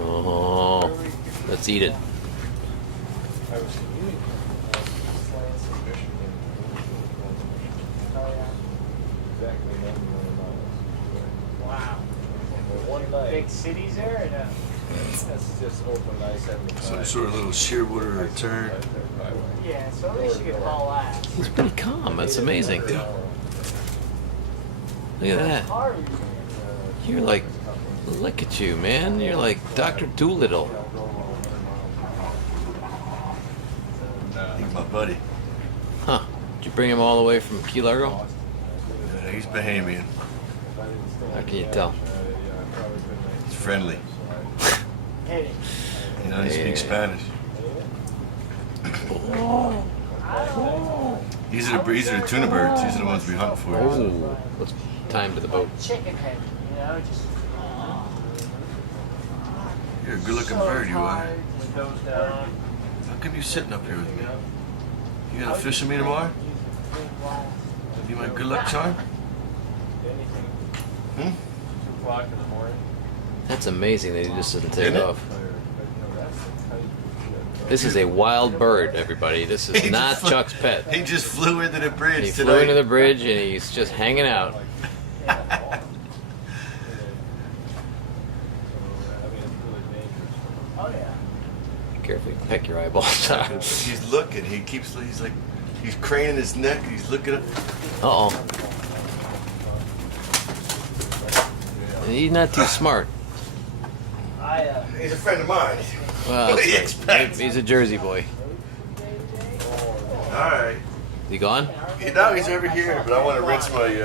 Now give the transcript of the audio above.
Oh, let's eat it. Wow. Big cities there? Or no? That's just open I-75. Some sort of little shearwater return. Yeah, so at least you can haul ass. He's pretty calm. That's amazing. Look at that. You're like, look at you, man. You're like Dr. Doolittle. He's my buddy. Huh. Did you bring him all the way from Key Largo? Yeah, he's Bahamian. How can you tell? He's friendly. Hit it. You know, he speaks Spanish. These are the tuna birds. These are the ones we hunt for. Oh, let's time to the boat. Chicken head, you know, just. You're a good-looking bird, you are. Windows down. How come you sitting up here with me? You gonna fish with me tomorrow? You my good luck charm? Hmm? 2 o'clock in the morning. That's amazing that he just didn't take Isn't it? off. This is a wild bird, everybody. This is He not just flew- Chuck's pet. He just flew into the bridge He tonight. flew into the bridge and he's just hanging out. Oh, yeah. Carefully peck your eyeballs out. He's looking. He's like, he's craning his neck. He's looking up. Uh-oh. He's not too smart. He's a friend of mine. Well, What do you expect? he's a Jersey boy. All right. He gone? Now he's over here, but I want to rinse my.